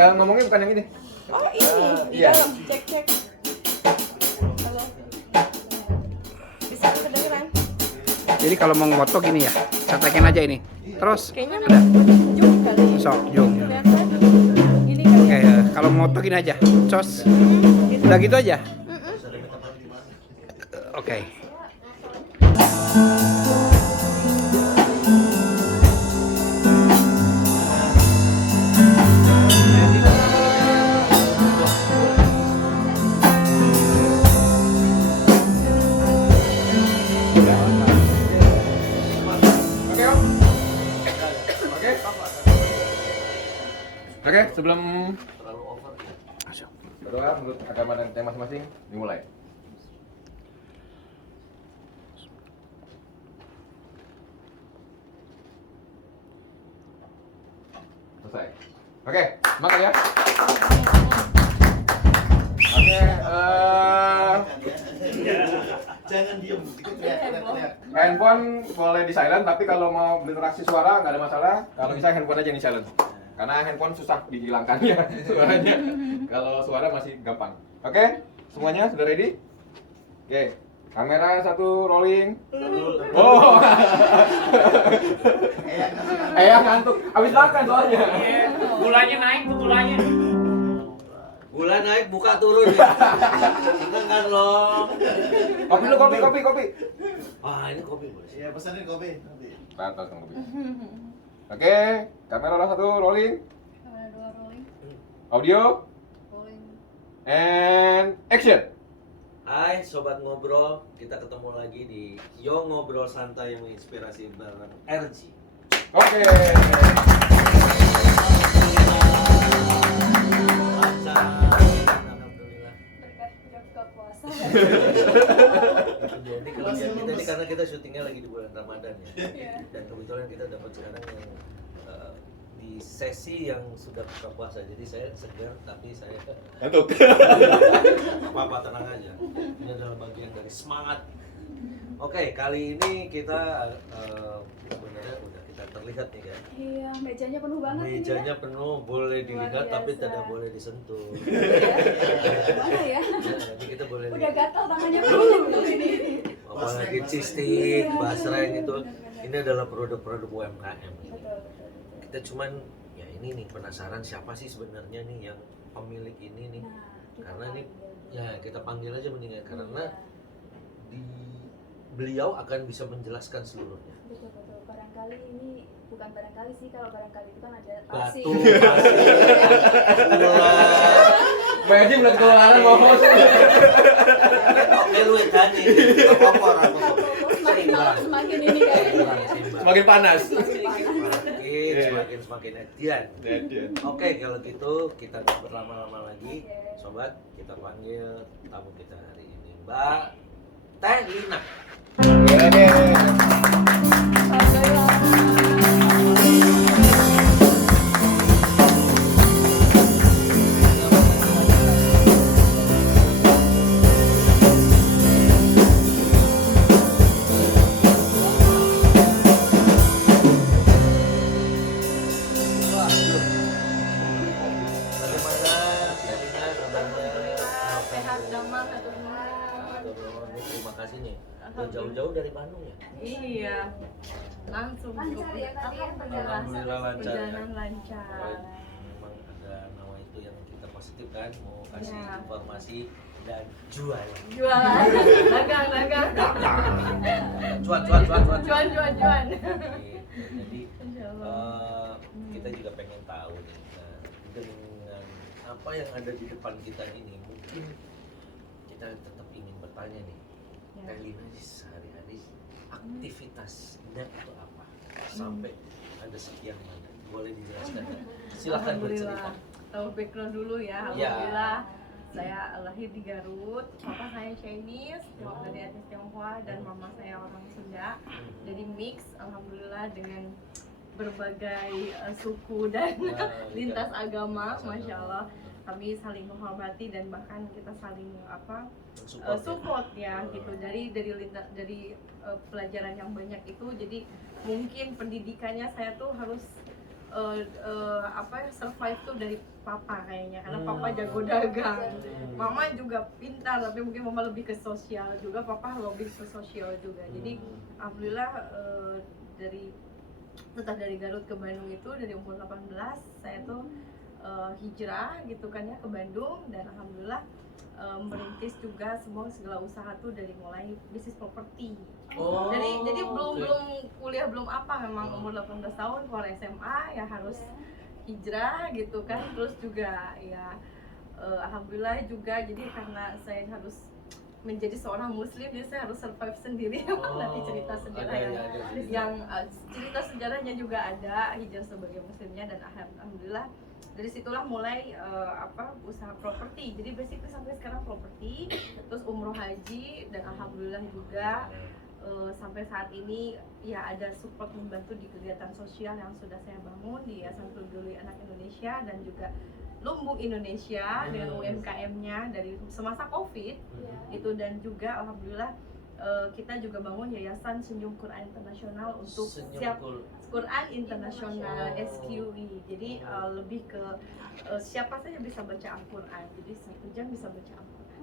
ngomongnya bukan yang ini. Oh ini di Iya. dalam cek. Halo. Bisa kedengeran? Jadi kalau mau ngotok gini ya, cetekin aja ini. Terus Kayaknya jum kali. sok jung. Kelihatan? Gini kali. Oke, kalau mau ngotok gini aja. Cos. Udah gitu aja. Oke. Oke, Om. Oke. Oke, sebelum berdoa menurut agama dan tema masing-masing, dimulai. Selesai. Oke, semangat ya. Oke, Jangan diem, teriak. handphone boleh di silent, tapi kalau mau berinteraksi suara nggak ada masalah. Kalau bisa handphone aja di silent, karena handphone susah dihilangkannya suaranya. Kalau suara masih gampang. Oke, semuanya sudah ready? Oke, kamera 1 rolling. Oh, ngantuk. Habis makan soalnya. Gulanya naik, gulanya. Gula naik, buka turun ya. Dengar loh. Kopi lu, kopi. Wah, ini kopi, Bos. Iya, pesanin kopi. Tahan kopi. Oke, kamera 1 rolling. Kamera 2 rolling. Audio Rolling. and action. Hai Sobat Ngobrol, kita ketemu lagi di Yo Ngobrol Santai yang menginspirasi bareng RG. Oke. Alhamdulillah. Berkat buka puasa. Jadi kalau lihat kita ini karena kita syutingnya lagi di bulan Ramadan ya. Iya. Dan kebetulan kita dapat sekarang yang di sesi yang sudah buka puasa. Jadi saya segar tapi saya Ngantuk. apa-apa, tenang aja. Ini adalah bagian dari semangat. Oke, kali ini kita sebenarnya udah kita terlihat nih kan. Iya, mejanya penuh banget ini Mejanya ya. penuh, boleh dilihat Luar tapi biasa. tidak boleh disentuh. Gimana ya? Ya, nanti kita boleh Udah lihat. gatal tangannya penuh ini. Apalagi cheese stick, Iya, basreng itu. bener-bener. Ini adalah produk-produk UMKM. Betul. Kita cuman ya ini nih penasaran siapa sih sebenarnya nih yang pemilik ini nih. Nah, kita Karena ini panggil. ya kita panggil aja mendingan karena Iya. di beliau akan bisa menjelaskan seluruhnya. Betul. Barangkali ini bukan barangkali sih, kalau barangkali itu kan ada Batu, pasti. Mbak Edi belum ketularan mau host. Oke lu tadi, apa aku. Semakin malam semakin ini kayaknya ya. Semakin panas. Semakin panas. Semakin edian. Oke, kalau gitu kita nggak berlama-lama lagi, sobat. Kita panggil tamu kita hari ini, Mbak Teh Lina. Oke. Bagaimana Teh Lina kabarnya? Sehat damai atau Terima kasih nih. Udah jauh-jauh dari Bandung ya? Iya. Langsung Lancar ya tadi ya perjalanan. Alhamdulillah lancar. Perjalanan lancar. Memang ada nawa itu yang kita positif kan, mau kasih Ya. informasi dan jual. Jualan. Dagang. Cuan. Juan. Jadi Insya Allah. kita juga pengen tahu nih dengan apa yang ada di depan kita ini, mungkin kita tetap ingin bertanya nih, Ya. Teh Lina sehari-hari aktivitasnya itu apa sampai ada sekian banyak, boleh dijelaskan nggak? Silahkan bercerita. Alhamdulillah. Tahu background dulu ya. Ya. Alhamdulillah. Saya lahir di Garut. Papa saya Chinese, dari etnis Tionghoa, dan mama saya orang Sunda. Jadi mix, alhamdulillah, dengan berbagai suku dan lintas agama, masya Allah. Kami saling menghormati dan bahkan kita saling support ya gitu. Dari pelajaran yang banyak itu, jadi mungkin pendidikannya saya tuh harus survive tuh dari papa kayaknya, karena papa jago dagang, mama juga pintar tapi mungkin mama lebih ke sosial juga, papa lebih ke sosial juga. Jadi alhamdulillah setelah dari Garut ke Bandung itu dari umur 18 saya tuh hijrah gitu kan ya ke Bandung, dan alhamdulillah merintis juga segala usaha tuh dari mulai bisnis properti. Jadi belum kuliah belum apa, memang umur 18 tahun keluar SMA ya harus hijrah gitu kan. Terus juga ya alhamdulillah juga, jadi karena saya harus menjadi seorang muslim jadi saya harus survive sendiri. Nanti cerita sejarah yang cerita sejarahnya juga ada hijrah sebagai muslimnya, dan alhamdulillah dari situlah mulai usaha properti. Jadi basically sampai sekarang properti, terus umroh haji, dan alhamdulillah juga sampai saat ini ya ada support membantu di kegiatan sosial yang sudah saya bangun di Yayasan Peduli Anak Indonesia dan juga Lumbung Indonesia dengan UMKM-nya dari semasa COVID itu, dan juga alhamdulillah kita juga bangun Yayasan Senyum Quran Internasional untuk Quran Internasional SQI. Jadi lebih ke siapa saja bisa baca Al-Quran. Jadi 1 jam bisa baca Al-Quran.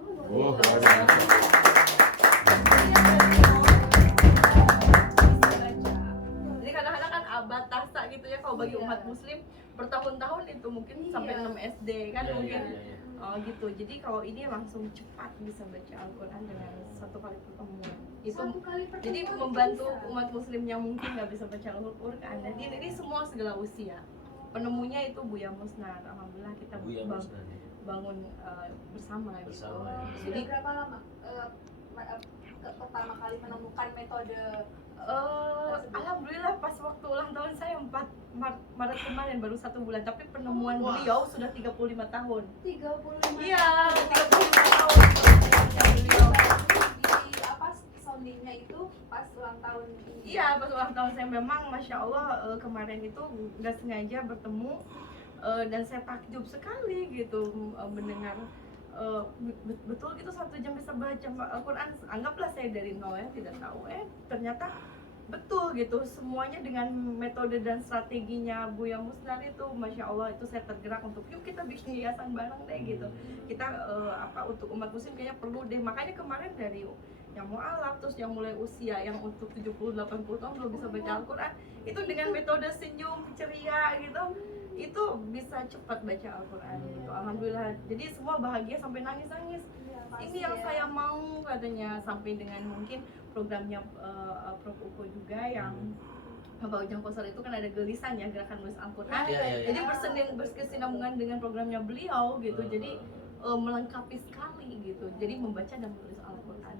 Jadi kadang-kadang kan batasa gitu ya kalau bagi umat muslim bertahun-tahun itu mungkin sampai 6 SD kan mungkin. Gitu. Jadi kalau ini langsung cepat bisa baca Al-Quran dengan 1 kali pertemuan. Itu jadi membantu umat muslim yang mungkin nggak bisa baca Al-Quran. Jadi ini semua segala usia. Penemunya itu Buya Musnar. Alhamdulillah kita bangun bersama gitu. Jadi berapa lama pertama kali menemukan metode? Alhamdulillah pas waktu ulang tahun saya 4 Maret kemarin baru 1 bulan, tapi penemuan beliau sudah 35 tahun. 35. Iya, 35 tahun. Beliau. Di apa soundingnya itu pas ulang tahun ini? Iya, pas ulang tahun saya memang masya Allah kemarin itu nggak sengaja bertemu dan saya takjub sekali gitu mendengar betul gitu 1 jam bisa baca Al-Quran. Anggaplah saya dari nol ya, tidak tahu ternyata betul gitu semuanya dengan metode dan strateginya Buya Musnar itu, masya Allah itu saya tergerak untuk yuk kita bikin yayasan bareng deh gitu. Kita untuk umat muslim kayaknya perlu deh. Makanya kemarin dari yang mualaf terus yang mulai usia yang untuk 70-80 tahun belum bisa baca Al-Quran itu dengan metode senyum ceria gitu itu bisa cepat baca Al-Quran gitu. Alhamdulillah, jadi semua bahagia sampai nangis-nangis. Ini yang saya mau katanya, sampai dengan mungkin programnya Prof Uko juga yang Bapak Ujang Kosor itu kan ada gelisan ya, gerakan nulis Al-Quran. Jadi berkesinambungan dengan programnya beliau gitu. Jadi melengkapi sekali gitu. Jadi membaca dan menulis Al-Quran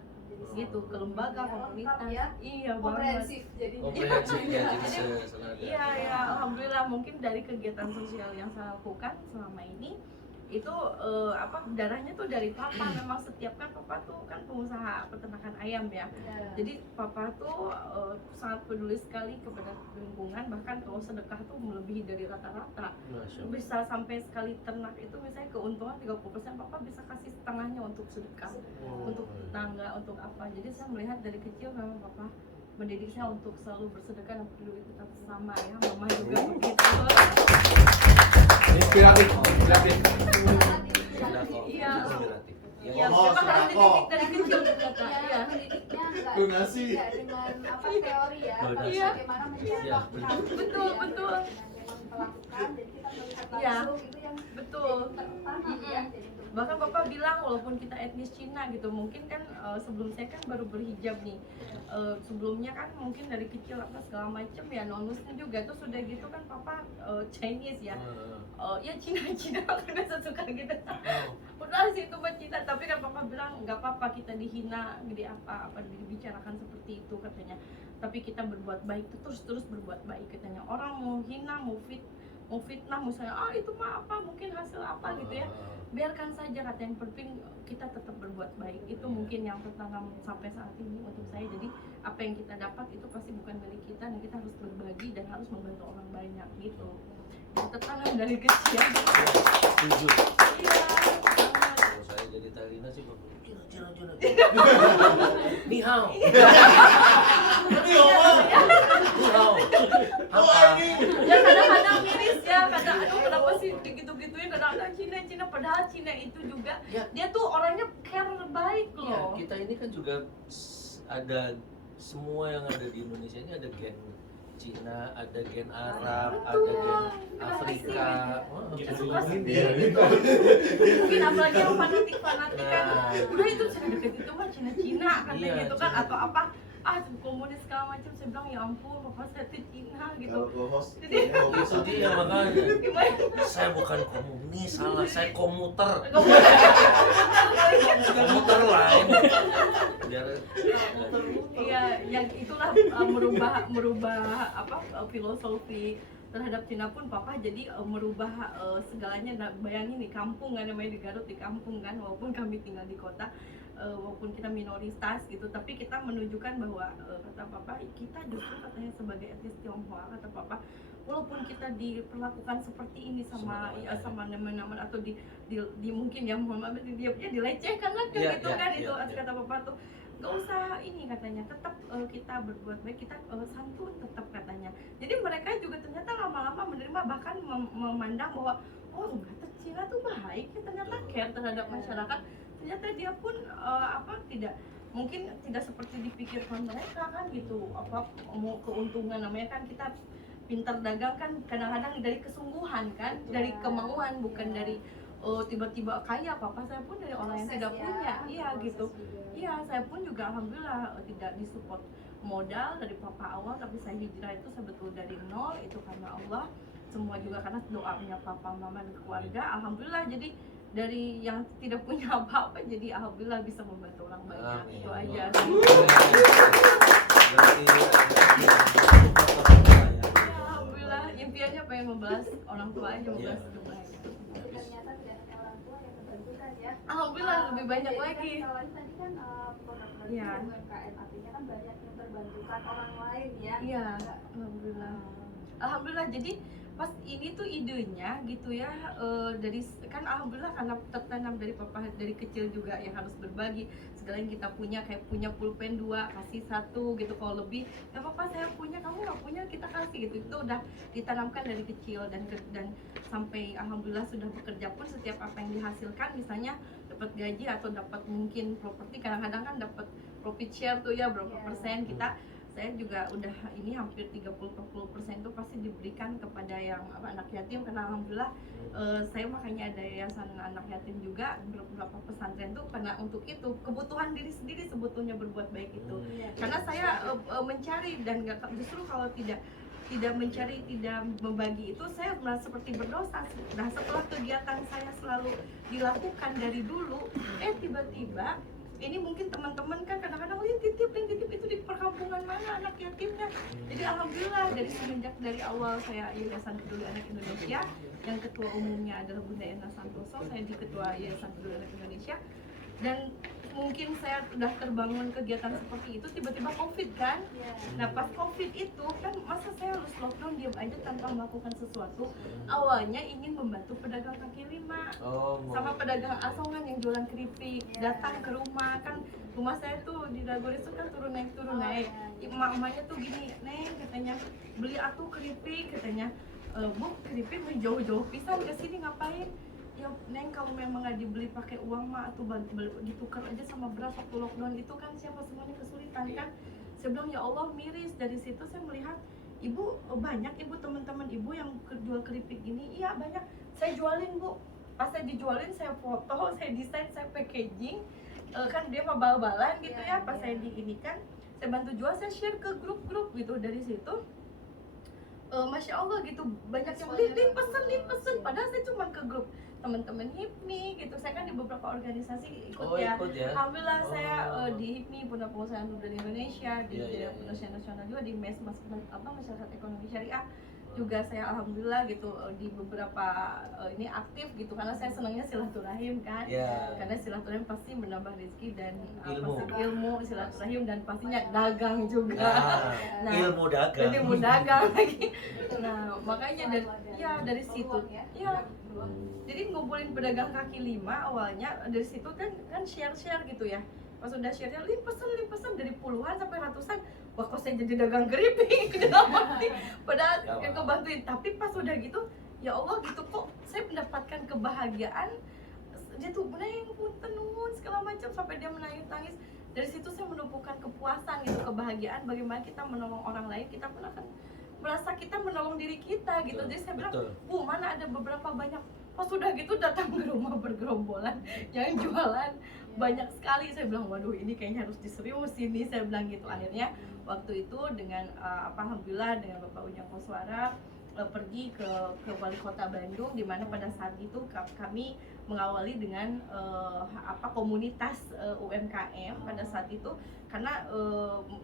gitu ke lembaga, komunitas. Ya? Iya banget. Komprehensif jadi. Iya ya, alhamdulillah mungkin dari kegiatan sosial yang saya lakukan selama ini itu darahnya tuh dari papa. Memang setiap kan papa tuh kan pengusaha peternakan ayam ya. Jadi papa tuh sangat peduli sekali kepada lingkungan, bahkan kalau sedekah tuh melebihi dari rata-rata. Bisa sampai sekali ternak itu misalnya keuntungan 30%, papa bisa kasih setengahnya untuk sedekah, untuk tangga, untuk apa. Jadi saya melihat dari kecil memang papa mendidik saya untuk selalu bersedekah dan peduli kita bersama ya. Mama juga begitu. Inspiratif. Iya. Iya, memang harus dididik dari kecil ternyata. Iya. Mendidiknya Donasi. enggak dengan teori ya, tapi Iya. bagaimana mencontohkan. Betul. Dengan melakukan, jadi kita melihat Iya. langsung itu yang Betul. tertanam ya. Jadi Bahkan Bapak bilang walaupun kita etnis Cina gitu, mungkin kan sebelum saya kan baru berhijab nih, sebelumnya kan mungkin dari kecil apa segala macem ya, non muslim juga tuh sudah gitu kan Papa Chinese ya, ya Cina kan biasa suka gitu, udah sih itu buat Cina, tapi kan Papa bilang nggak apa-apa kita dihina, jadi apa dibicarakan seperti itu katanya, tapi kita berbuat baik tuh terus berbuat baik katanya. Orang mau hina, mau fitnah, misalnya itu mah apa, mungkin hasil apa gitu ya, biarkan saja kata, yang penting kita tetap berbuat baik. Itu mungkin yang tertanam sampai saat ini untuk saya. Jadi apa yang kita dapat itu pasti bukan milik kita, dan kita harus berbagi dan harus membantu orang banyak gitu. Itu tertanam dari kecil. Setuju. Iya. Kalau saya jadi Talina sih Cina. Ni hao. Ni hao. Apa? Ya kadang-kadang ini bicarakan Cina padahal Cina itu juga Ya. dia tuh orangnya care baik Iya, loh. kita ini kan juga ada semua yang ada di Indonesia ini ada gen Cina, ada gen Arab, Betul. ada gen Kita Afrika. masih- Oh, kita gitu. suka sendiri Iya, gitu. Mungkin apalagi yang fanatik kan, Nah. udah itu Cina deket itu mah Cina kata Iya, gitu kan Cina. atau apa komunis segala macam. Saya bilang ya ampun papa saya tuh Cina gitu. Kalau co-host, Jadi- Itu dia makanya. Gimana? Saya bukan komunis, salah. Saya komuter. Komunis. Komuter lain. Biar Iya, yang itulah merubah apa filosofi terhadap Cina pun papa jadi merubah segalanya. Nah, bayangin nih kampung kan namanya di Garut, di kampung kan walaupun kami tinggal di kota, walaupun kita minoritas gitu, tapi kita menunjukkan bahwa kata papa kita justru katanya sebagai etnis Tionghoa, kata papa walaupun kita diperlakukan seperti ini sama sama teman-teman atau di mungkin ya Muhammad dia dilecehkan lah Iya, gitu iya, kan iya, itu iya. kata papa tuh nggak usah ini katanya tetap kita berbuat baik, kita santun tetap katanya. Jadi mereka juga ternyata lama-lama menerima bahkan memandang bahwa oh ternyata Cina tuh baik ya, ternyata care terhadap masyarakat, ternyata dia pun mungkin tidak seperti dipikirkan mereka kan gitu, apa mau keuntungan namanya kan kita pintar dagang kan kadang-kadang dari kesungguhan kan, dari kemauan bukan dari tiba-tiba kaya. Papa saya pun dari orang yang tidak punya, iya gitu. Iya, saya pun juga alhamdulillah tidak disupport modal dari papa awal, tapi saya hijrah itu sebetulnya dari nol, itu karena Allah. Semua juga karena doanya papa, mama, dan keluarga. Alhamdulillah, jadi dari yang tidak punya apa-apa, jadi alhamdulillah bisa membantu orang banyak. Amin. Itu aja. Berarti Ya, alhamdulillah, impiannya pengen membalas orang tua aja, membalas kebaikan. Tapi ternyata tidak hanya orang tua yang terbantukan ya. Alhamdulillah lebih banyak Jadi lagi. kan kalau tadi kan produk-produk Iya. UMKM artinya kan banyak yang terbantukan orang lain ya. Iya, alhamdulillah. Alhamdulillah, jadi pas ini tuh idenya gitu ya, dari kan alhamdulillah karena tertanam dari papa dari kecil juga yang harus berbagi segala yang kita punya, kayak punya pulpen 2 kasih 1 gitu, kalau lebih ya papa saya punya kamu nggak punya kita kasih gitu. Itu udah ditanamkan dari kecil dan sampai alhamdulillah sudah bekerja pun setiap apa yang dihasilkan, misalnya dapat gaji atau dapat mungkin properti, kadang-kadang kan dapat profit share tuh ya berapa persen, saya juga udah ini hampir 30-40% itu pasti diberikan kepada yang anak yatim, karena alhamdulillah saya makanya ada yayasan anak yatim juga, beberapa pesantren tuh karena untuk itu kebutuhan diri sendiri sebetulnya berbuat baik itu. Karena saya mencari dan justru kalau tidak mencari, tidak membagi itu saya merasa seperti berdosa. Nah setelah kegiatan saya selalu dilakukan dari dulu, tiba-tiba ini mungkin teman-teman kan kadang-kadang lin titip itu di perkampungan mana anak yatimnya. Jadi alhamdulillah dari awal saya Yayasan Peduli Anak Indonesia yang ketua umumnya adalah Bunda Ena Santoso, saya di ketua Yayasan Peduli Anak Indonesia, dan mungkin saya udah terbangun kegiatan seperti itu, tiba-tiba COVID kan. Nah pas COVID itu kan masa saya harus lockdown diam aja tanpa melakukan sesuatu. Awalnya ingin membantu pedagang kaki lima sama pedagang asongan yang jualan keripik, datang ke rumah kan. Rumah saya tuh di Dagoris itu kan turun naik. Emak-emaknya tuh gini, Neng katanya beli atuh keripik katanya. Bu keripik jauh-jauh pisan ke sini ngapain? Ya Neng kalau memang nggak dibeli pakai uang mah atau ditukar aja sama beras waktu lockdown itu kan siapa semuanya kesulitan kan. Saya bilang ya Allah miris. Dari situ saya melihat ibu banyak ibu teman-teman ibu yang jual keripik gini, iya banyak. Saya jualin Bu, pas saya dijualin saya foto, saya desain, saya packaging, kan dia mah bal-balan gitu ya. Pas saya diinikan saya bantu jual, saya share ke grup-grup gitu. Dari situ Masya Allah gitu banyak yang lin pesen, padahal saya cuma ke grup teman-teman HIPMI gitu. Saya kan di beberapa organisasi ikut ya. Alhamdulillah saya di HIPMI, Pusat Pengusahaan Muda Indonesia, di Pengusahaan Nasional juga, di MES Masyarakat Ekonomi Syariah juga saya alhamdulillah gitu di beberapa ini aktif gitu, karena saya senangnya silaturahim kan. Karena silaturahim pasti menambah rezeki dan ilmu silaturahim, dan pastinya dagang juga. Nah, ilmu dagang. Jadi mau dagang lagi. Nah, makanya dari situ ya. Jadi ngumpulin pedagang kaki lima awalnya dari situ kan share gitu ya. Pas udah share-nya lin pesen dari puluhan sampai ratusan. Wah kok saya jadi dagang keripik dalam arti padahal yang ngebantuin, tapi pas udah gitu ya Allah gitu kok saya saya mendapatkan kebahagiaan. Dia tuh menang punten nuhun segala macam sampai dia menangis. Dari situ saya menumbuhkan kepuasan gitu, kebahagiaan bagaimana kita menolong orang lain, kita pun akan merasa kita menolong diri kita gitu. Jadi saya bilang, Bu, mana ada beberapa banyak. Pas sudah gitu datang ke rumah bergerombolan yang jualan banyak sekali. Saya bilang, waduh ini kayaknya harus diseriusin nih, saya bilang gitu. Akhirnya waktu itu dengan alhamdulillah dengan Bapak Ujang Koswara pergi ke Wali Kota Bandung, di mana pada saat itu kami mengawali dengan komunitas UMKM pada saat itu, karena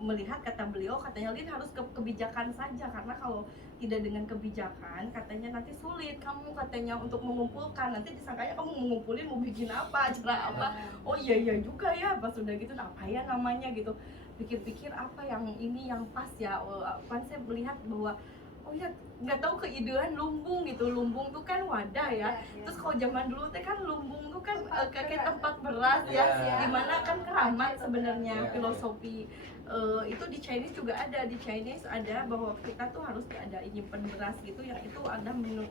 melihat kata beliau, katanya Lin harus kebijakan saja, karena kalau tidak dengan kebijakan katanya nanti sulit kamu katanya untuk mengumpulkan, nanti disangkanya kamu mengumpulin mau bikin apa, acara apa. Oh iya juga ya, pas sudah gitu apa ya namanya gitu, pikir-pikir apa yang ini yang pas ya. Kan saya melihat bahwa oh ya nggak tahu keidean lumbung gitu. Lumbung tuh kan wadah ya. Terus kalau zaman dulu teh kan lumbung tuh kan kayak tempat beras ya, dimana kan keramat sebenarnya filosofi. Itu di Chinese juga ada, di Chinese ada bahwa kita tuh harus ada nyimpen beras gitu, yang itu ada menu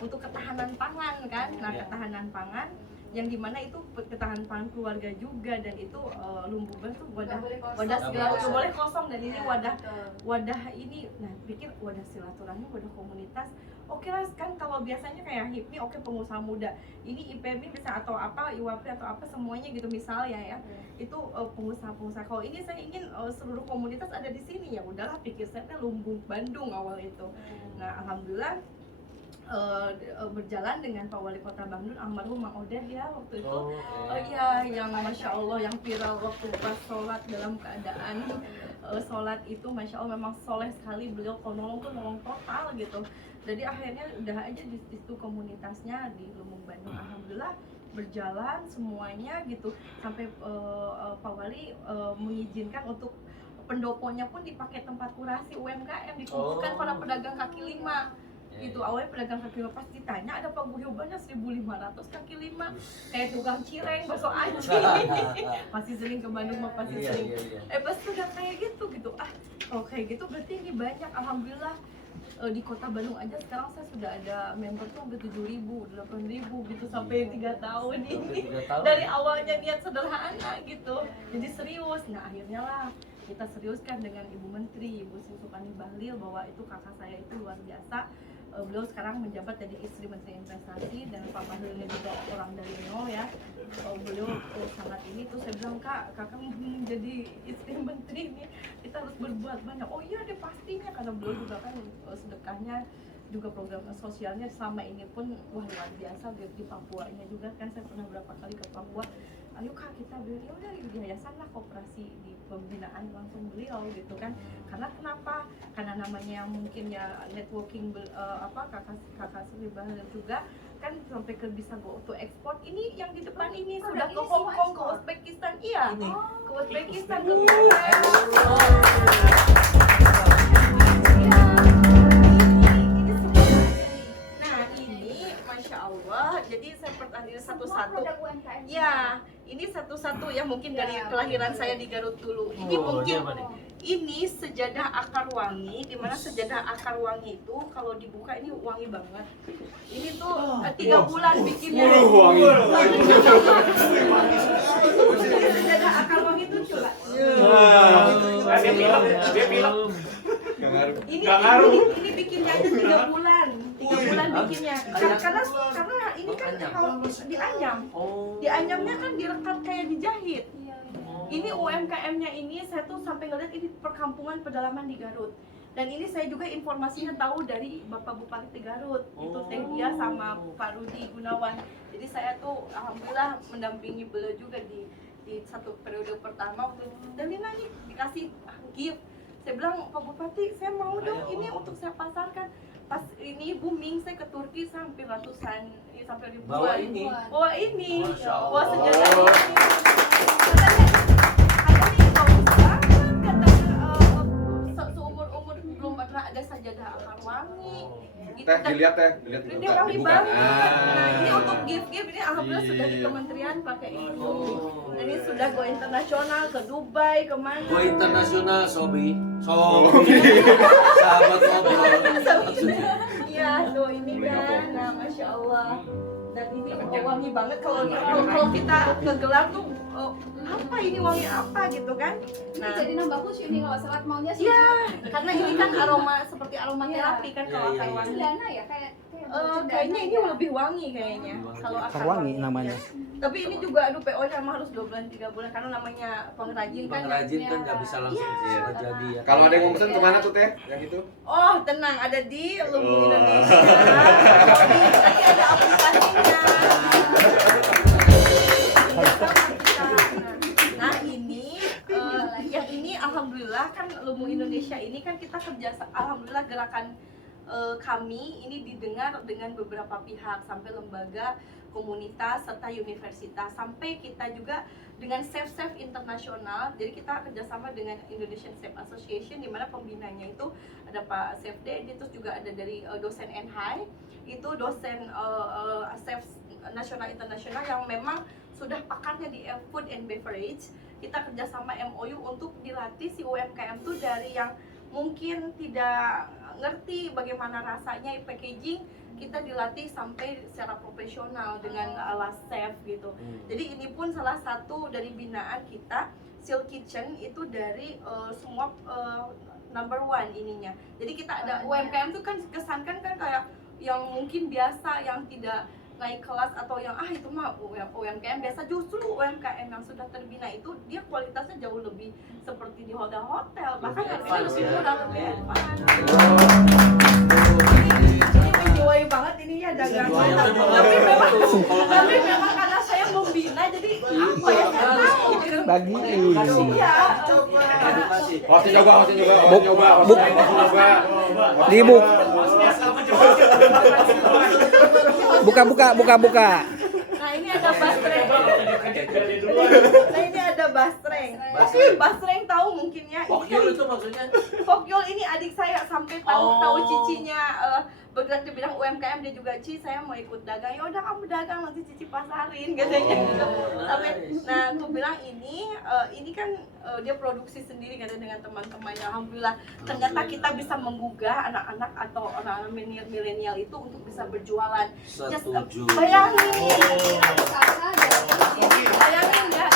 untuk ketahanan pangan kan. Nah ketahanan pangan yang dimana itu ketahanan pangan keluarga juga, dan itu lumbung beras tuh wadah segala nggak boleh kosong, dan ini wadah ini. Nah pikir wadah silaturahmi, wadah komunitas. Oke lah kan, kalau biasanya kayak HIPMI oke pengusaha muda, ini IPB bisa atau apa IWAP atau apa semuanya gitu misalnya ya, itu pengusaha-pengusaha. Kalau ini saya ingin seluruh komunitas ada di sini, ya udahlah pikir saya lumbung Bandung awal itu. Nah alhamdulillah berjalan dengan Pak Wali Kota Bandung almarhum Mang Odeh ya waktu itu. Iya, yang Masya Allah yang viral waktu pas sholat dalam keadaan sholat itu, Masya Allah memang soleh sekali beliau. Kalau nolong tuh nolong total gitu. Jadi akhirnya udah aja di situ komunitasnya di Lumbung Bandung, alhamdulillah berjalan semuanya gitu, sampai Pak Wali mengizinkan untuk pendoponya pun dipakai tempat kurasi UMKM, dikumpulkan para pedagang kaki lima. Itu awalnya pedagang kaki lima, pas ditanya ada paguyubannya 1.500 kaki lima, kayak tukang cireng, bakso aci. Masih sering ke Bandung mah pasti sering. Pas udah kayak gitu kalau kayak gitu berarti ini banyak. Alhamdulillah di kota Bandung aja sekarang saya sudah ada member tuh hampir 7.000, 8.000 gitu sampai 3 tahun ini. Dari awalnya niat sederhana gitu, jadi serius. Nah akhirnya lah kita seriuskan dengan Ibu Menteri, Ibu Sri Sultani Bahlil, bahwa itu kakak saya itu luar biasa. Beliau sekarang menjabat jadi istri Menteri Investasi, dan Pak Bahlilnya juga orang dari nol ya. Beliau sangat ini tuh, saya bilang kakak menjadi istri menteri ini kita harus berbuat banyak. Oh iya deh pastinya, karena beliau juga kan sedekahnya juga program sosialnya selama ini pun wah luar biasa. Di Papuanya juga kan saya pernah berapa kali ke Papua. Ayo kak kita beli, ya udah di yayasan lah, koperasi di pembinaan langsung beliau gitu kan. Karena kenapa? Karena namanya yang mungkin ya networking kakak Sri Bahlil juga kan sampai ke bisa go to export. Ini yang di depan ini sudah ke Hong Kong, ke Uzbekistan, iya ke Uzbekistan, ke jadi saya pertanyaan satu-satu. Ya, ini satu-satu ya, mungkin dari kelahiran saya di Garut dulu. Ini mungkin ini sejadah akar wangi, di mana sejadah akar wangi itu kalau dibuka ini wangi banget. Ini tuh 3 bulan bikinnya. Wangi. Sejadah akar wangi itu coba. Dia bilang Ini bikinnya aja 3 bulan. 3 bulan bikinnya. Karena ini kan kalau dianyamnya kan direkat kayak dijahit. Ini UMKM-nya ini saya tuh sampai ngeliat ini perkampungan pedalaman di Garut. Dan ini saya juga informasinya tahu dari Bapak Bupati Garut, itu Teh Dia sama Pak Rudi Gunawan. Jadi saya tuh alhamdulillah mendampingi beliau juga di satu periode pertama waktu itu. Dan ini dikasih gift. Saya bilang, Pak Bupati, saya mau dong ini untuk saya pasarkan. Pas ini booming, saya ke Turki sampai ratusan, sampai ribuan. Bawa ini? Bawa sejadah ini. Katanya bagus banget, katanya seumur-umur belum pernah ada sajadah akar wangi. Teh, dilihat ini wangi banget. Nah ini untuk gift ini alhamdulillah sudah di kementerian pakai itu. Ini sudah go internasional ke Dubai, kemana? Go internasional, Sobi. Sahabat ngobrol. Iya Iya, tuh ini kan. Nah, Masya Allah. Dan ini wangi banget kalau kita ngegelar tuh apa ini wangi apa gitu kan. Nah, jadi nambah khusyuk nih kalau sholat maunya sih. Iya, karena ini kan aroma seperti aromaterapi kan kalau Iya, akar iya, wangi. Cendana ya kayak Kayaknya ini lebih wangi kayaknya kalau akar Wangi namanya. Tapi ini juga aduh PO-nya emang harus 2 bulan 3 bulan karena namanya pengrajin kan. Pengrajin kan nggak bisa langsung Iya. jadi ya. Kalau ada yang mau pesen kemana tuh teh? Yang itu? Oh, tenang, ada di Lumbung Oh. Indonesia. Nanti ada aplikasinya. Nah, ini yang ini alhamdulillah kan Lumbung Indonesia ini kan kita kerja alhamdulillah gerakan kami ini didengar dengan beberapa pihak sampai lembaga, komunitas serta universitas sampai kita juga dengan Safe internasional. Jadi kita kerjasama dengan Indonesian Safe Association di mana pembinanya itu ada Pak Safety, terus juga ada dari dosen NHI, itu dosen Safe nasional internasional yang memang sudah pakarnya di food and beverage. Kita kerjasama MOU untuk dilatih si UMKM tuh dari yang mungkin tidak ngerti bagaimana rasanya packaging, kita dilatih sampai secara profesional dengan alat safe gitu. Jadi ini pun salah satu dari binaan kita, Seal Kitchen itu dari semua number 1 ininya. Jadi kita ada UMKM tuh kan kesankan kan kayak yang mungkin biasa, yang tidak naik kelas atau yang itu mah UMKM biasa. Justru UMKM yang sudah terbina itu dia kualitasnya jauh lebih seperti di hotel-hotel, bahkan harganya lebih murah, lebih advance. Ini menjiwai banget ini ya dagangan. Tapi memang karena saya membina jadi apa ya saya tahu gitu. Bagi. Iya. Harusnya coba, coba. Dibuk. Buka. Nah ini ada basreng. Nah ini ada basreng. Basreng tahu mungkin ya. Pokyul itu maksudnya? Pokyul ini adik saya sampai tahu cicinya bergerak di bidang UMKM. Dia juga, Ci saya mau ikut dagang. Ya udah kamu dagang, nanti Cici pasarin katanya gitu. Sampai nah aku bilang ini kan dia produksi sendiri kan dengan teman-temannya. Alhamdulillah ternyata kita bisa menggugah anak-anak atau orang-orang milenial itu untuk bisa berjualan. Just Setuju. bayangin nggak?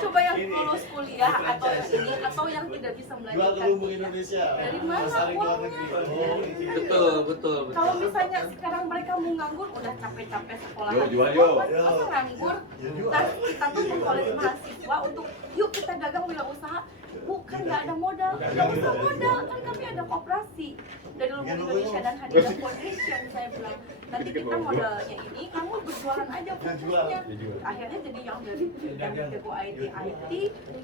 Coba yang lulus kuliah atau yang ini atau yang tidak bisa melanjutkan kuliah. Dari mana uangnya? Betul. Kalau misalnya sekarang mereka mau nganggur, udah capek-capek sekolah. Jual. Masa nganggur? Kita tuh mengkolek mahasiswa untuk yuk kita dagang wirausaha. Bukan nggak ada modal, nggak usah modal, kan kami ada koperasi dari Lumbung Indonesia dan Hadida Foundation. Saya bilang nanti kita modalnya ini kamu berjualan aja fokusnya. Akhirnya jadi yang dari yang jago IT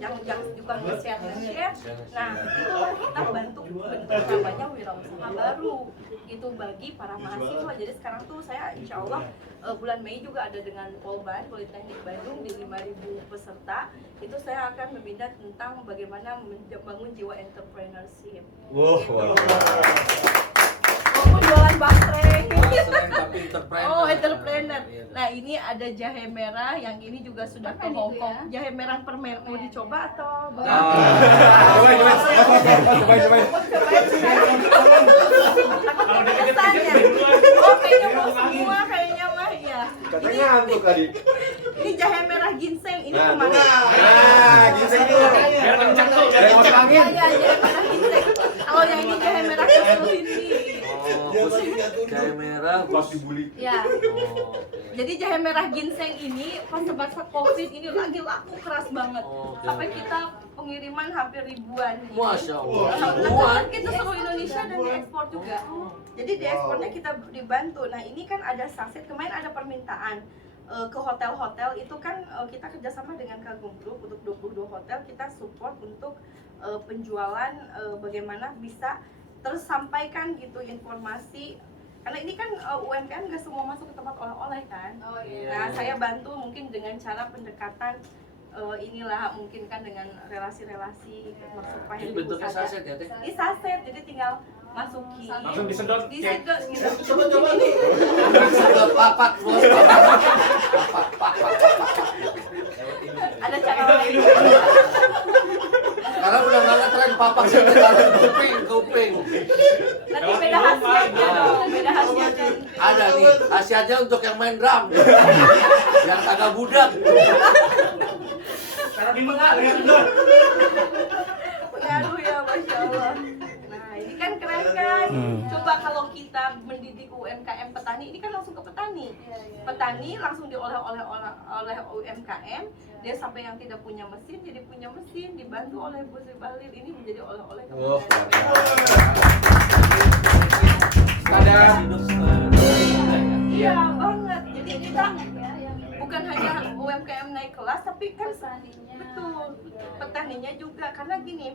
yang juga nge-share. Nah itulah kita bentuk namanya wirausaha baru itu bagi para mahasiswa. Jadi sekarang tuh saya insya Allah bulan Mei juga ada dengan Polban Politeknik Bandung di 5.000 peserta. Itu saya akan membina tentang bagaimana membangun jiwa entrepreneurship. Aku jualan basreng. Tapi entrepreneur. Oh, entrepreneur. Nah, ini ada jahe merah yang ini juga sudah ke Apa Hong itu Kong. ya? Jahe merah permen mau dicoba atau Kalau deket-deket Rasanya. duluan. Oh, kayaknya mau semua kayaknya mah ya. Katanya ngantuk tadi. Ini jahe merah ginseng. Ini Nah, kemana? ginseng itu. Biar kenceng tuh. Dari masuk Iya, angin. iya, jahe merah ginseng. Kalau yang ini jahe merah khusus ini. Jahe merah Pas dibully. Ya. Oke. Jadi jahe merah ginseng ini pas masa Covid ini lagi laku keras banget. Oke. Sampai kita pengiriman hampir ribuan. Masya Allah. Alhamdulillah kita seluruh Indonesia dan diekspor juga. Jadi diekspornya kita dibantu. Nah ini kan ada saset, kemarin ada permintaan ke hotel-hotel itu kan kita kerjasama dengan Kagum Group untuk 22 hotel kita support untuk penjualan bagaimana bisa terus sampaikan gitu informasi. Karena ini kan UMKM nggak semua masuk ke tempat oleh-oleh kan. Oh iya. Nah saya bantu mungkin dengan cara pendekatan inilah mungkin kan dengan relasi-relasi supaya Ini bentuknya saset ya, Teh? ini saset jadi tinggal masukin Langsung disedot. disedot gitu. Coba. Sedot papak, bos. Papak. Ada cara lain. Karena udah nggak ngetren papak sih, taruh kuping. Nanti beda khasiatnya dong, beda khasiatnya. Ada nih, khasiatnya untuk yang main drum. Yang kagak budak. Karena di muka lihat. Pengaruh ya, Masya Allah. Nah, ini kan keren kan? Coba kalau kita mendidik UMKM petani, ini kan langsung ke petani. Petani langsung diolah oleh UMKM. Dia sampai yang tidak punya mesin jadi punya mesin, dibantu oleh Bu Sri Bahlil, ini menjadi oleh-oleh Oh, Ada. Iya banget. Jadi kita Ya, yang bukan hanya UMKM naik kelas, tapi kan petaninya. betul petaninya juga. Karena gini,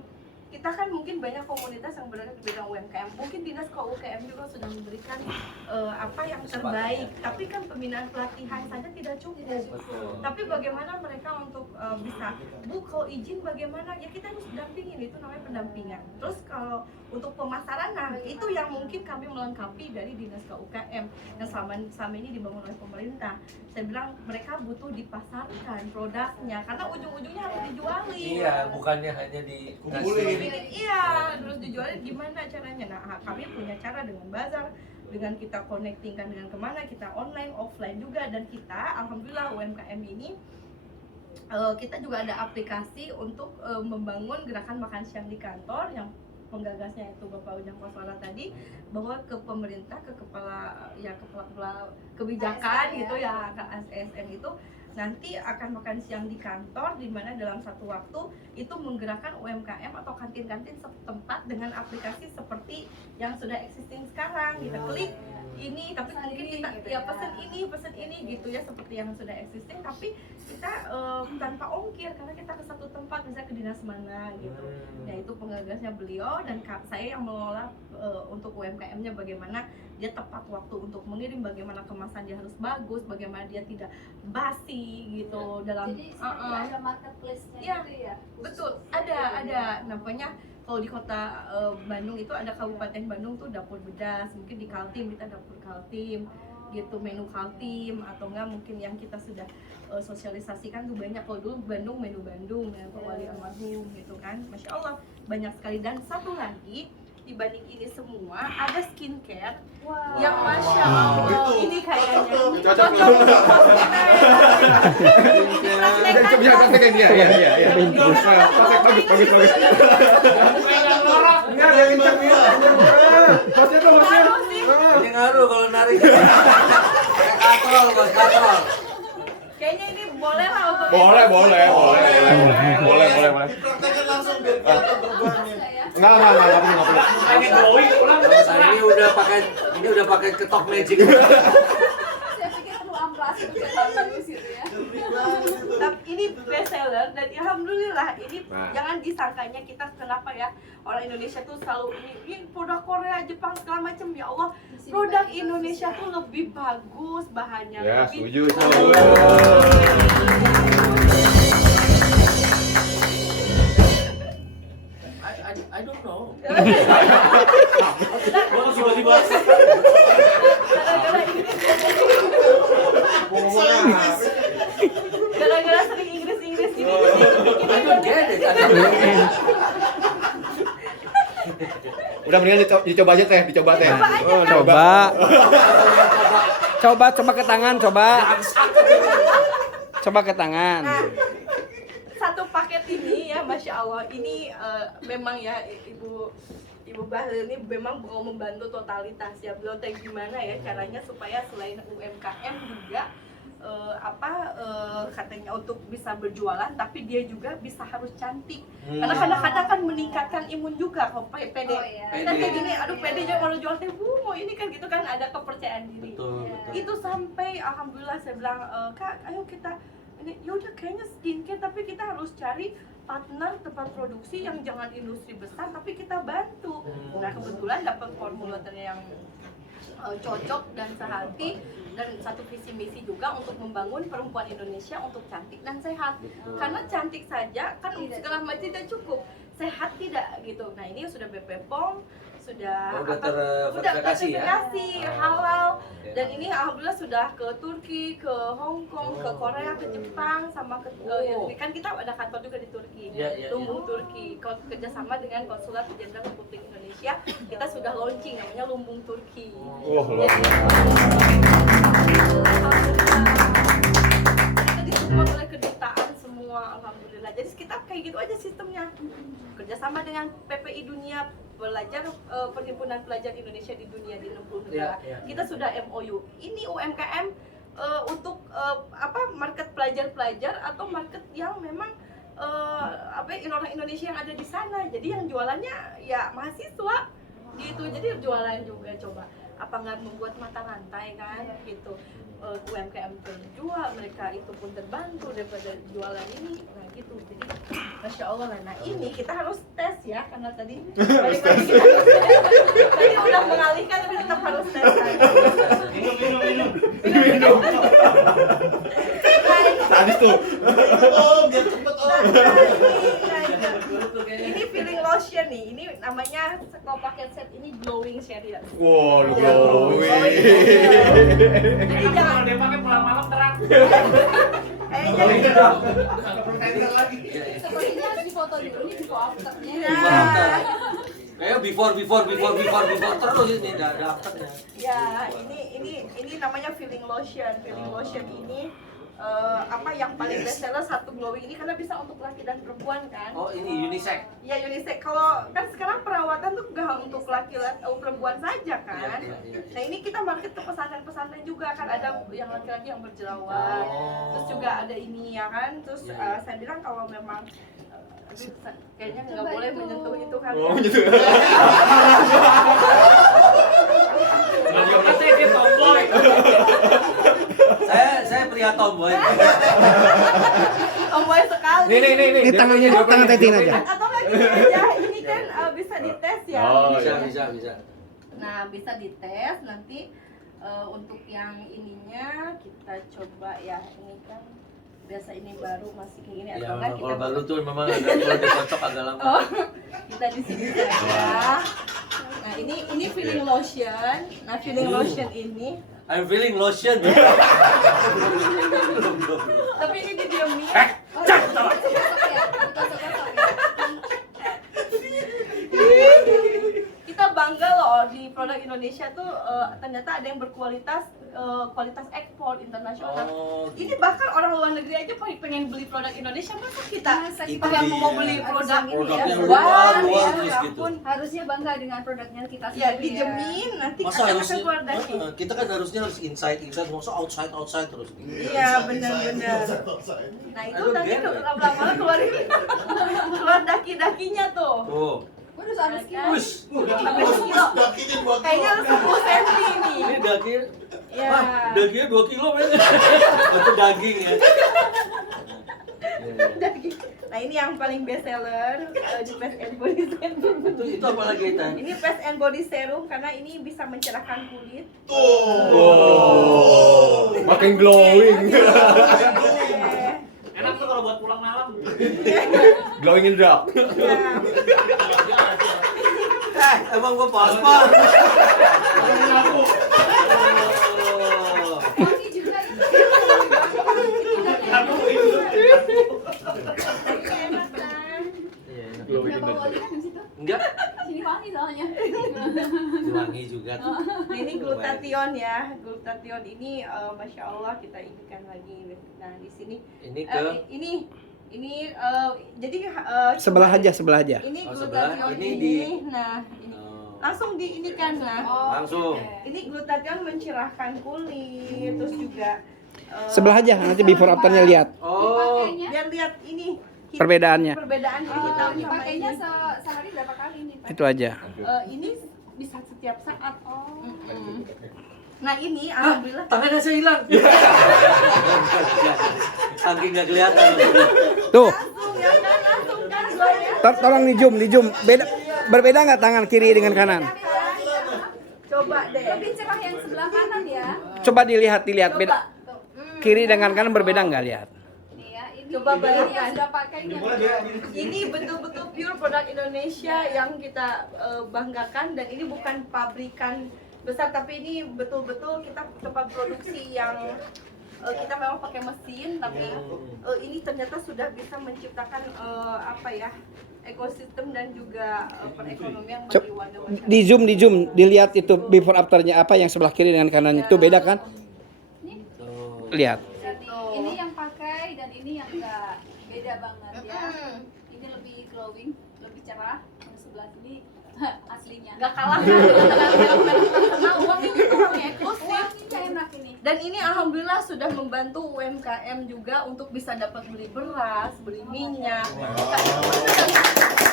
kita kan mungkin banyak komunitas yang berada di bidang UMKM. Mungkin dinas UMKM juga sudah memberikan apa yang terbaik, tapi kan pembinaan pelatihan saja tidak cukup. Tapi bagaimana mereka untuk bisa, Bu kalau izin bagaimana? Ya kita harus dampingin, itu namanya pendampingan. Terus kalau untuk pemasaran, nah itu yang mungkin kami melengkapi dari dinas UMKM yang selama ini dibangun oleh pemerintah. Saya bilang mereka butuh dipasarkan produknya, karena ujung-ujungnya harus dijualin. Iya, bukannya hanya Kumpulin. Iya, terus dijualin gimana caranya? Nah, kami punya cara dengan bazar, dengan kita connectingkan dengan kemana, kita online, offline juga, dan kita, alhamdulillah UMKM ini kita juga ada aplikasi untuk membangun gerakan makan siang di kantor yang penggagasnya itu Bapak Ujang Koswara tadi, bahwa ke pemerintah, ke kepala kebijakan ASN, gitu ya, ke ASN itu nanti akan makan siang di kantor, di mana dalam satu waktu itu menggerakkan UMKM atau kantin-kantin setempat dengan aplikasi seperti yang sudah existing sekarang. Kita klik ini, tapi Pesan mungkin ini kita gitu ya ya. pesan ini gitu ya, seperti yang sudah existing, tapi kita tanpa ongkir karena kita ke satu tempat, misalnya ke dinas mana gitu. Nah itu penggagasnya beliau, dan saya yang mengelola untuk UMKM-nya, bagaimana dia tepat waktu untuk mengirim, bagaimana kemasan dia harus bagus, bagaimana dia tidak basi gitu dalam Jadi seperti ada marketplace-nya Iya, gitu ya. betul, ada namanya. Kalau di kota Bandung itu ada Kabupaten Bandung tuh dapur bedas, mungkin di Kaltim kita dapur Kaltim gitu, menu Kaltim, atau enggak mungkin yang kita sudah sosialisasikan tuh banyak. Kalau dulu Bandung menu Bandung ya, Pak Wali almarhum gitu kan, Masya Allah banyak sekali. Dan satu lagi, dibanding ini semua ada skincare Wah. yang Masya Allah ini kayaknya Cocok. untuk hospital ya. Coba bisa praktekin dia. Iya. Bagus. Kayak ngorok. Enggak, dia kencang dia. Hostnya tuh, hostnya. Ngaruh sih. Ini ngaruh kalau narik. Kayak katrol, Bos, katrol. Kayaknya ini boleh lah untuk Boleh. Dipraktekin langsung biar kelihatan perubahannya. Nggak ya? Enggak perlu. Hanya glowing pulang Kalau saya ini udah pakai ketok magic. Saya pikir perlu amplas untuk bagus gitu ya. Tapi ini best seller, dan alhamdulillah ini Nah. jangan disangkanya kita kenapa ya orang Indonesia tuh selalu ini produk Korea, Jepang segala macam. Ya Allah, produk Indonesia tuh lebih bagus bahannya. Ya, lebih setuju. I don't know. Gua tiba-tiba Gara-gara sering Inggris ini. I don't get it. I don't get it. Udah mendingan dicoba aja teh, dicoba teh. Oh, Coba ke tangan, coba ke tangan. Nah, satu paket ini ya, Masya Allah, ini memang ya Ibu Bahlil ini memang mau membantu totalitas ya. Beliau teh gimana ya caranya supaya selain UMKM juga katanya untuk bisa berjualan, tapi dia juga bisa harus cantik. Karena kadang-kadang kan meningkatkan imun juga kalau pede. Oh, iya. Kita kayak gini, aduh pede aja kalau jual teh, mau ini kan gitu kan, ada kepercayaan diri. Betul. Itu sampai alhamdulillah saya bilang, Kak, ayo kita ini yaudah kayaknya skincare, tapi kita harus cari partner tempat produksi yang jangan industri besar, tapi kita bantu. Nah kebetulan dapat formulatornya yang cocok dan sehati, dan satu visi misi juga untuk membangun perempuan Indonesia untuk cantik dan sehat. Karena cantik saja kan segala macam tidak cukup, sehat tidak gitu. Nah ini sudah BPOM, sudah Udah terverifikasi terverifikasi ya? halal, Oke. Dan ini alhamdulillah sudah ke Turki, ke Hong Kong, ke Korea, ke Jepang, sama ke kan kita ada kantor juga di Turki, Lumbung Turki. Kerjasama dengan Konsulat Jenderal Republik Indonesia, kita sudah launching namanya Lumbung Turki. Kita disupport oleh kedutaan semua, alhamdulillah. Jadi kita kayak gitu aja sistemnya. Kerjasama dengan PPI Dunia, belajar Perhimpunan Pelajar Indonesia di dunia di 60 negara. Kita sudah MOU. Ini UMKM untuk market pelajar-pelajar atau market yang memang orang Indonesia yang ada di sana. Jadi yang jualannya ya mahasiswa gitu. Jadi jualan juga coba. Apa nggak membuat mata rantai kan gitu. UMKM terjual, mereka itu pun terbantu daripada jualan ini, nah gitu. Jadi masya Allah lah. Nah ini kita harus tes ya, karena tadi balik lagi kita harus tes. Tadi udah mengalihkan tapi tetap harus tes lagi. Minum. Sadis tuh. Biar cepet Ini feeling lotion nih, ini namanya kalau pakai set ini glowing serious. Wow, glowing. Jadi jangan kalau dia pakai pulang malam terang. jadi dong. Sepertinya harus difoto dulu nih before afternya. Ya. Kayak before terus ini enggak ada afternya. Ya, ini namanya feeling lotion. Feeling lotion ini yang paling best seller satu glowing ini karena bisa untuk laki dan perempuan kan. Oh, ini unisex. Ya unisex. Kalau kan sekarang perawatan tuh gak untuk laki-laki perempuan saja kan. Iya. Nah ini kita market ke pesantren-pesantren juga kan, ada yang laki-laki yang berjerawat. Terus juga ada ini ya kan. Terus saya bilang kalau memang kayaknya nggak boleh menyentuh itu kan. Oh, gitu. Pasti dia tomboy. Saya pria tomboy. Tomboy sekali. Nih. Ini tangan Tetin aja. Atau lagi aja, ini kan bisa dites ya. Oh, Bisa. Nah bisa dites nanti untuk yang ininya kita coba ya, ini kan biasa ini baru masih kayak gini Ya, atau enggak kalau baru tuh memang kalau dikocok agak lama. Oh, kita di sini saja. Nah ini feeling lotion. Nah feeling lotion ini, I'm feeling lotion. tapi ini didiemin. Gosok-gosok ya. Kita bangga loh di produk Indonesia tuh ternyata ada yang berkualitas, kualitas ekspor internasional. Oh, Ini bahkan orang luar negeri aja pengen beli produk Indonesia, masa kita Itu yang dia. mau beli produk ini ya? Produknya Wah, luar ya, terus ya gitu. ampun. Harusnya bangga dengan produknya kita Ya sendiri. dijamin nanti Masa akan harusnya keluar dari. kita kan harusnya harus inside, masa outside terus. Iya benar-benar. Nah itu Aduh, nanti Gen. lama-lama keluar daki-dakinya tuh. Tuh. Waduh, harus Kan? Wus. Sampai sekilo. Kayaknya harus 10 cm nih. Ini daging. Ya. Wah, dagingnya 2 kilo men. Itu daging ya. Daging. Nah ini yang paling best seller di Face and Body Serum. Itu apa lagi itu? Ini Face and Body Serum karena ini bisa mencerahkan kulit. Wow. Makin glowing. Enak tuh kalau buat pulang malam. Glowing in the dark. Emang gua paspor. Wangi juga itu. Enak kan? Udah bawa wangi kan di situ? Enggak, Sini wangi soalnya. wangi juga tuh. Nah ini glutathione ya. Glutathione ini masya Allah kita inikan lagi. Nah di sini Ini ke ini jadi Sebelah coba- aja. Ini Oh, sebelah. glutathione Ini ini. di- Nah ini Oh. langsung di ini kan nah. Langsung. Ini glutathione mencerahkan kulit, terus juga Sebelah aja, nanti before afternya lihat Oh, Dipakainya, biar lihat ini perbedaannya. perbedaan kulit hitam sama dipakainya ini. sehari berapa kali nih, Pak? Itu aja. Ini bisa setiap saat. Oh. Mm-mm. Nah ini alhamdulillah tangannya saya hilang. Saking nggak kelihatan. Tuh, langsung ya kan, langsung kan glownya. tolong di zoom. Berbeda nggak tangan kiri dengan kanan? Coba deh. Lebih cerah yang sebelah kanan ya. Coba dilihat beda. Coba. Kiri dengan kanan berbeda nggak lihat? Nih ya, ini Coba ini bayangkan. yang sudah pakainya. Ini betul-betul pure produk Indonesia yang kita banggakan, dan ini bukan pabrikan besar, tapi ini betul-betul kita tempat produksi yang kita memang pakai mesin, tapi ini ternyata sudah bisa menciptakan apa ya, ekosistem dan juga perekonomian bagi warga masyarakat. Di zoom, dilihat itu before afternya apa yang sebelah kiri dengan kanan itu beda kan? Ini Lihat. jadi ini yang pakai dan ini yang enggak, beda banget ya. Ini lebih glowing, lebih cerah. Yang sebelah sini aslinya. Nggak kalah dengan terkenal, wanginya itu wangi eksklusif. Wanginya enak ini. Dan ini alhamdulillah sudah membantu UMKM juga untuk bisa dapat beli beras, beli minyak.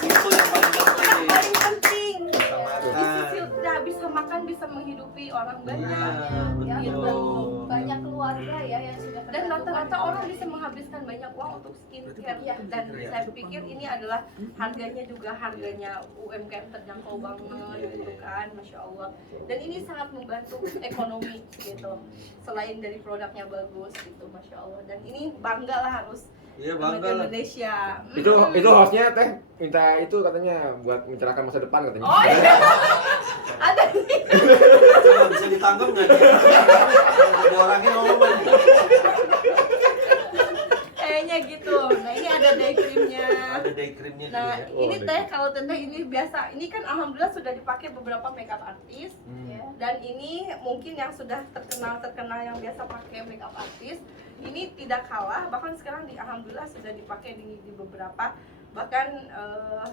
Itu yang paling penting. Paling penting. Makan. Bisa makan, bisa menghidupi orang banyak. Ya, Betul. banyak keluarga ya yang sudah Dan rata-rata orang bisa menghabiskan banyak uang untuk skincare. Dan saya pikir ini adalah harganya juga harganya UMKM terjangkau banget gitu kan, masya Allah. Dan ini sangat membantu ekonomi gitu. Selain dari produknya bagus gitu, masya Allah. Dan ini bangga lah harus Iya buat bangga lah. Indonesia. Itu hostnya teh minta itu katanya buat mencerahkan masa depan katanya. Oh iya, ada nih. Coba bisa ditangkap nggak nih? Ada orangnya ngomong. Kayaknya gitu. Nah ini ada day creamnya. Ada day creamnya juga Nah ya. ini teh kalau teh ini biasa. Ini kan alhamdulillah sudah dipakai beberapa makeup artis. ya. Dan ini mungkin yang sudah terkenal yang biasa pakai makeup artist, ini tidak kalah, bahkan sekarang alhamdulillah sudah dipakai di beberapa, bahkan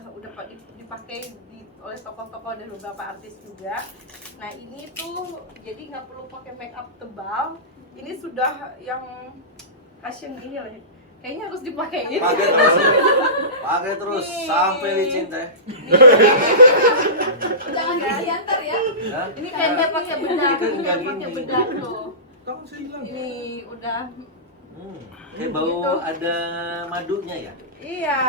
udah dipakai oleh tokoh-tokoh dan beberapa artis juga. Nah ini tuh jadi nggak perlu pakai makeup tebal, ini sudah yang fashion ini lah, kayaknya harus dipakai. Pakai terus Nih. sampai licin teh. Jangan diantar ya. Hah? Ini kayaknya pakai bedak, Ini kan nggak pakai gini. bedak tuh. Kamu sih hilang. Ini udah, Kayak bau Gitu. ada madunya ya. iya,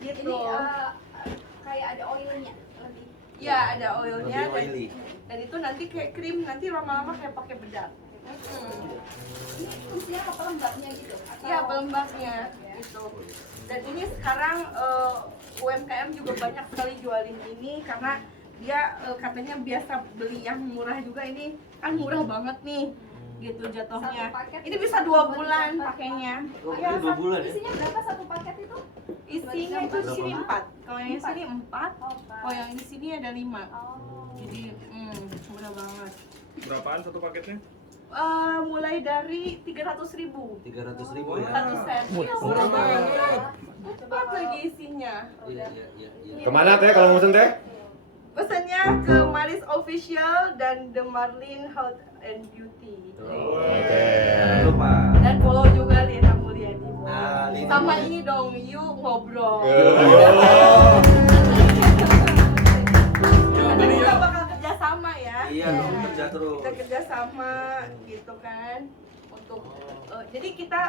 gitu. Ini kayak ada oilnya lebih. Ya ada oilnya Lebih oily. dan itu nanti kayak krim, nanti lama-lama kayak pakai bedak. Ini fungsinya apa, lembabnya gitu? Atau- Iya pelembabnya gitu. Dan ini sekarang UMKM juga banyak sekali jualin ini karena dia katanya biasa beli yang murah juga, ini kan murah banget nih gitu jatuhnya. Satu paket Ini bisa 2 bulan pakainya. Oh, Ya, ini 2 bulan ya? Isinya berapa satu paket itu? isinya itu di sini 4. Kalau yang di sini 4, Oh, kalau yang di sini ada 5. Oh. Jadi murah banget. Berapaan satu paketnya? Mulai dari 300.000. 300.000 ya. 1 sen. Iya, murah banget. 4 lagi isinya. Iya. Kemana teh kalau mau pesen teh? Pesannya ke Maris Official dan The Marlin Health and Beauty. Jangan lupa. Dan follow juga Lina Mulyadi. Nah, Lina Sama Mulyadi. ini dong, yuk ngobrol. Karena kita bakal kerjasama ya. Iya, dong, kerja terus. Kita kerjasama gitu kan untuk jadi kita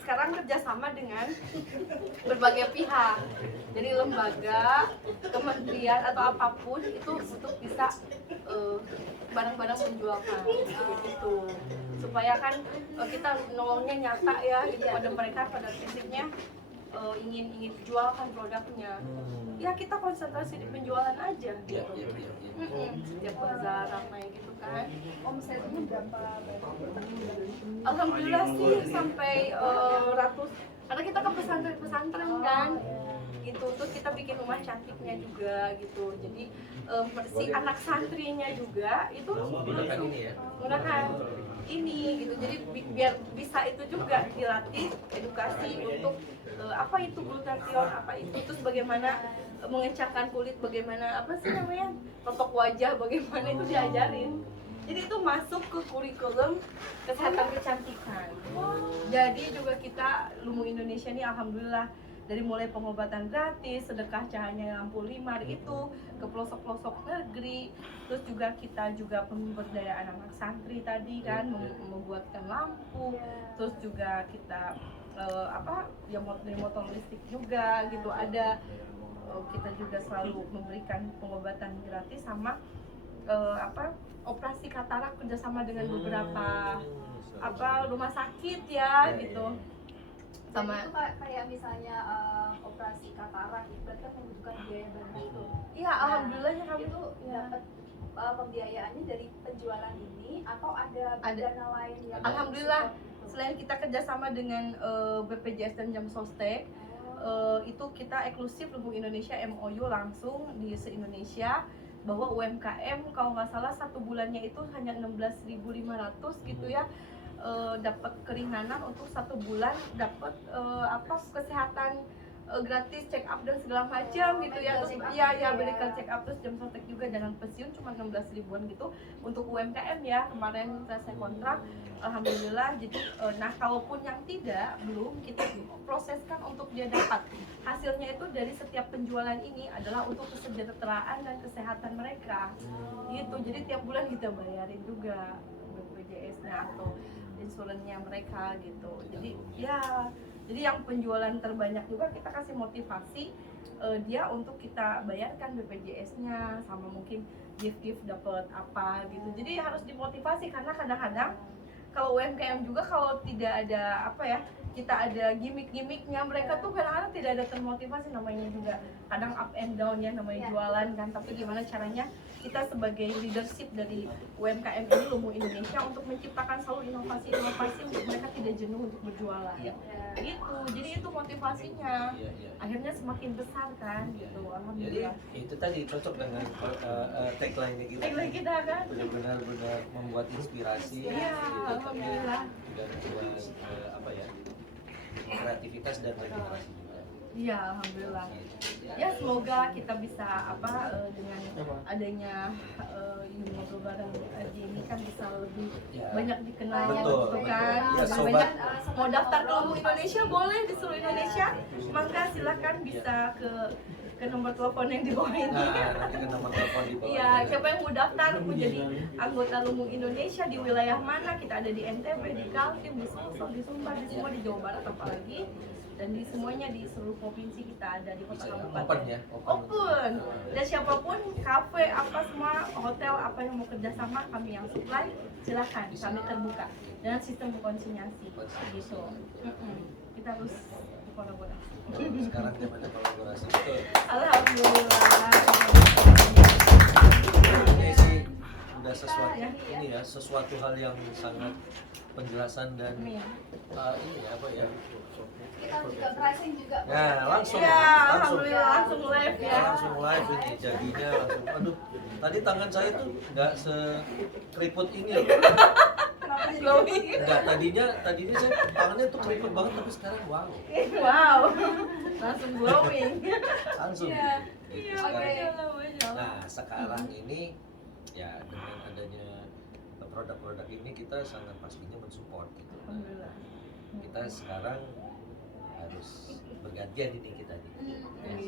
sekarang kerjasama dengan berbagai pihak, jadi lembaga, kementerian atau apapun itu untuk bisa barang-barang menjualkan gitu, supaya kan kita nolongnya nyata ya gitu pada mereka pada titiknya ingin jualkan produknya. Ya kita konsentrasi di penjualan aja Iya, gitu. iya. Setiap bazar ramai gitu kan. Omsetnya berapa? Alhamdulillah sih sampai ratus, karena kita ke pesantren kan gitu, terus kita bikin rumah cantiknya juga gitu, jadi si anak santrinya juga itu Gunakan ini ya. menggunakan ini gitu, jadi biar bisa itu juga dilatih edukasi untuk apa itu glutathione, apa itu, terus bagaimana mengencangkan kulit, bagaimana apa sih namanya totok wajah, bagaimana itu diajarin. Jadi itu masuk ke kurikulum kesehatan kecantikan. Jadi juga kita Lumu Indonesia ini alhamdulillah dari mulai pengobatan gratis, sedekah cahaya lampu 5 itu ke pelosok-pelosok negeri, terus juga kita juga pemberdayaan anak santri tadi kan, membuatkan lampu, terus juga kita ya dari motor listrik juga gitu ada, kita juga selalu memberikan pengobatan gratis sama operasi katarak kerjasama dengan beberapa rumah sakit ya gitu. Sama itu kayak misalnya operasi katarak itu berarti kan membutuhkan biaya banyak itu. Iya, alhamdulillah ya kami Itu dapat pembiayaannya dari penjualan ini atau ada Ada. dana lain yang Alhamdulillah, selain kita kerjasama dengan BPJS dan Jam Sostek, itu kita eksklusif Lumbung Indonesia MOU langsung di se-Indonesia bahwa UMKM kalau nggak salah satu bulannya itu hanya 16.500 gitu ya, dapat keringanan untuk satu bulan, dapat kesehatan gratis, check up dan segala macam gitu ya. Terus ya medical check up, terus Jam Sostek juga, dan pensiun cuma 16 ribuan gitu untuk UMKM ya. Kemarin selesai kontrak, alhamdulillah. Jadi nah kalaupun yang belum, kita proseskan untuk dia dapat hasilnya itu dari setiap penjualan ini adalah untuk kesejahteraan dan kesehatan mereka gitu. Jadi tiap bulan kita bayarin juga BPJS-nya atau insurannya mereka gitu. Jadi yang penjualan terbanyak juga kita kasih motivasi dia untuk kita bayarkan BPJS-nya, sama mungkin gift dapat apa gitu. Jadi harus dimotivasi, karena kadang-kadang kalau UMKM juga kalau tidak ada kita ada gimmick-gimmicknya, mereka tuh kadang-kadang tidak ada termotivasi, namanya juga kadang up and down ya, namanya jualan kan. Tapi gimana caranya kita sebagai leadership dari UMKM ini Lumbung Indonesia untuk menciptakan selalu inovasi-inovasi untuk mereka tidak jenuh untuk berjualan gitu. Jadi itu motivasinya, akhirnya semakin besar kan gitu. Jadi Alhamdulillah. itu tadi cocok dengan tagline-nya kita. Tagline kita kan Benar-benar membuat inspirasi. Iya, gitu, alhamdulillah. Dan membuat kreativitas dan regenerasi juga. Iya, alhamdulillah. Ya semoga kita bisa dengan adanya ngobrol bareng ini kan bisa lebih Ya. banyak dikenal Betul, gitu kan. betul. Ya, Lebih sobat. banyak mau daftar ke Lumbung Indonesia boleh di seluruh Indonesia. Maka silakan bisa ke nomor telepon yang di bawah ini. Nah, nanti kan nomor telepon di bawah. Iya, siapa yang mau daftar menjadi anggota Lumbung Indonesia di wilayah mana? Kita ada di NTB, di Kaltim, di Sulsel, di Sumbar, di semua di Jawa Barat apalagi, dan di semuanya di seluruh provinsi kita ada di kota kabupaten. Open ya, Open. Dan siapapun, kafe apa semua, hotel apa yang mau kerjasama, kami yang supply, silakan. Kami terbuka dengan sistem konsinyasi gitu. Kita harus kolaborasi. Sekarang zamannya kolaborasi. Betul. Alhamdulillah. Ini sih udah sesuatu hal yang sangat penjelasan dan Amin. kita juga pricing juga. Nah, langsung Alhamdulillah langsung live ya. langsung live ini jadinya langsung. Aduh, tadi tangan saya tuh nggak sekeriput ini loh. Glowing. Enggak, tadinya saya tangannya tuh keriput banget, tapi sekarang wow. Wow. Langsung glowing. Langsung. Iya. Gitu Iya, sekarang. Masya Allah. Nah, sekarang ini ya dengan adanya produk-produk ini kita sangat pastinya mensupport gitu. Alhamdulillah. Kita sekarang harus bergantian ini kita nih. Ya,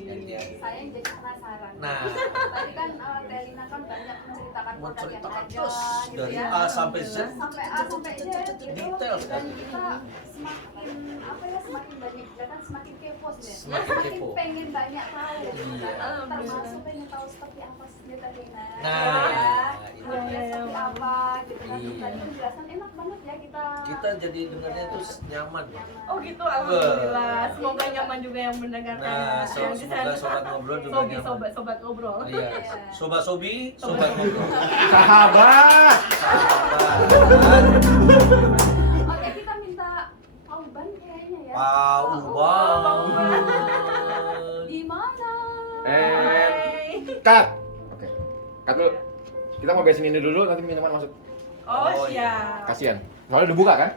gantian. Saya jadi penasaran. Nah, Tadi kan Telina kan banyak menceritakan produk yang menceritakan ada terus gitu dari ya. A sampai Z. Sampai A sampai Z gitu. Detail Dan sekali. kita semakin banyak kita kan semakin kepo deh. Semakin kepo. pengen banyak tahu. Iya. Termasuk pengen tahu seperti apa sih Telina. Nah, ya. itu Seperti apa gitu kan. Iya. Tadi penjelasan enak banget ya kita jadi dengarnya tuh nyaman. Oh gitu, alhamdulillah. Semoga nyaman juga yang mendengarkan. Nah, Yang di semoga sana. sobat ngobrol juga Sobi, nyaman. sobat ngobrol. Iya, sobat sobi, sobat ngobrol. Sahabat. Sahabat. Oke, kita minta Pauban kayaknya ya. Pauban. Di mana? Hai. Cut. Oke. Cut dulu. Kita mau beresin ini dulu, nanti minuman masuk. Oh, Oh, iya. siap. Kasian. Soalnya udah buka kan?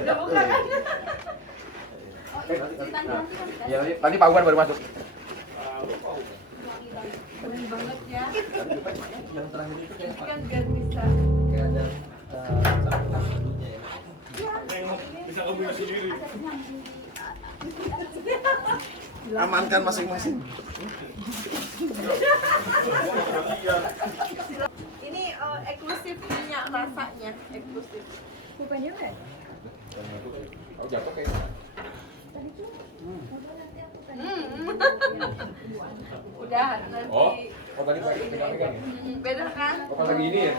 Udah buka kan? Oh, ini ceritanya nanti kan Ya, nanti Pak Uban baru masuk. Keren banget ya. Yang terakhir itu kayak Ini kan biar bisa. kayak ada campuran madunya ya. Nengok, bisa ngebunuh sendiri. Amankan masing-masing. Ini eksklusif minyak rasanya, eksklusif. Bukannya kan? Oh, jatuh kayaknya. Udah nanti. Oh, tadi pegang-pegang ya? Beda kan? Oh, pas lagi ini ya?